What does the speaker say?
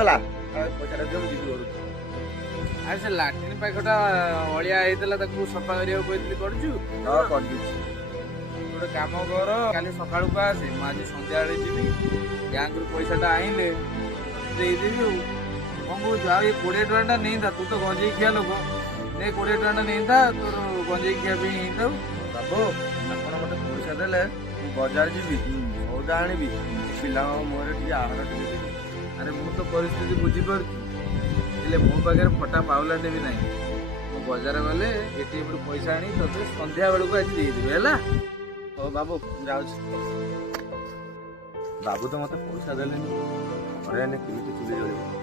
ହେଇଗଲା ପଇସାଟା ଦିଅ ମୁଁ ଯିବି ଘରକୁ। ଆରେ ସେ ଲାଟ୍ରିନ୍ ପାଖଟା ଅଳିଆ ହେଇଥିଲା ତାକୁ ସଫା କରିବାକୁ କହିଥିଲି କରୁଛୁ? ହଁ କରିଦେଇଛି। ଗୋଟେ କାମ କର କାଲି ସକାଳକୁ ଆସେ ମୁଁ ଆଜି ସନ୍ଧ୍ୟାବେଳେ ଯିବି ବ୍ୟାଙ୍କରୁ ପଇସାଟା ଆଣିଲେ ଦେଇଦେବି ଆଉ କଣ କହୁଛୁ? ଆଉ ଏ 20 ଟଙ୍କାଟା ନେଇଥା ତୁ ତ ଗଞ୍ଜେଇ ଖିଆ ଲୋକ ନେ 20 ଟଙ୍କାଟା ନେଇଥା ତୋର ଗଞ୍ଜେଇ ଖିଆ ପାଇଁ ହେଇଥାଉ। ବାବୁ ଆପଣ ମତେ ପଇସା ଦେଲେ ମୁଁ ବଜାର ଯିବି ସଉଦା ଆଣିବି ପିଲାଙ୍କ ମୁହଁରେ ଟିକେ ଆହାର ଟିକେ ଦେବି। ଆରେ ମୁଁ ତ ପରିସ୍ଥିତି ବୁଝିପାରୁଛି ହେଲେ ମୋ ପାଖରେ ଫଟା ପାଉଲାଟେ ବି ନାହିଁ। ମୁଁ ବଜାର ଗଲେ ATMରୁ ପଇସା ଆଣି ତତେ ସନ୍ଧ୍ୟା ବେଳକୁ ଆଜି ଦେଇଦେବି ହେଲା। ହଉ ବାବୁ ମୁଁ ଯାଉଛି। ବାବୁ ତ ମତେ ପଇସା ଦେଲେନି ଘରେ ଏନେ କେମିତି ଚୁଲି ଜଳିବ।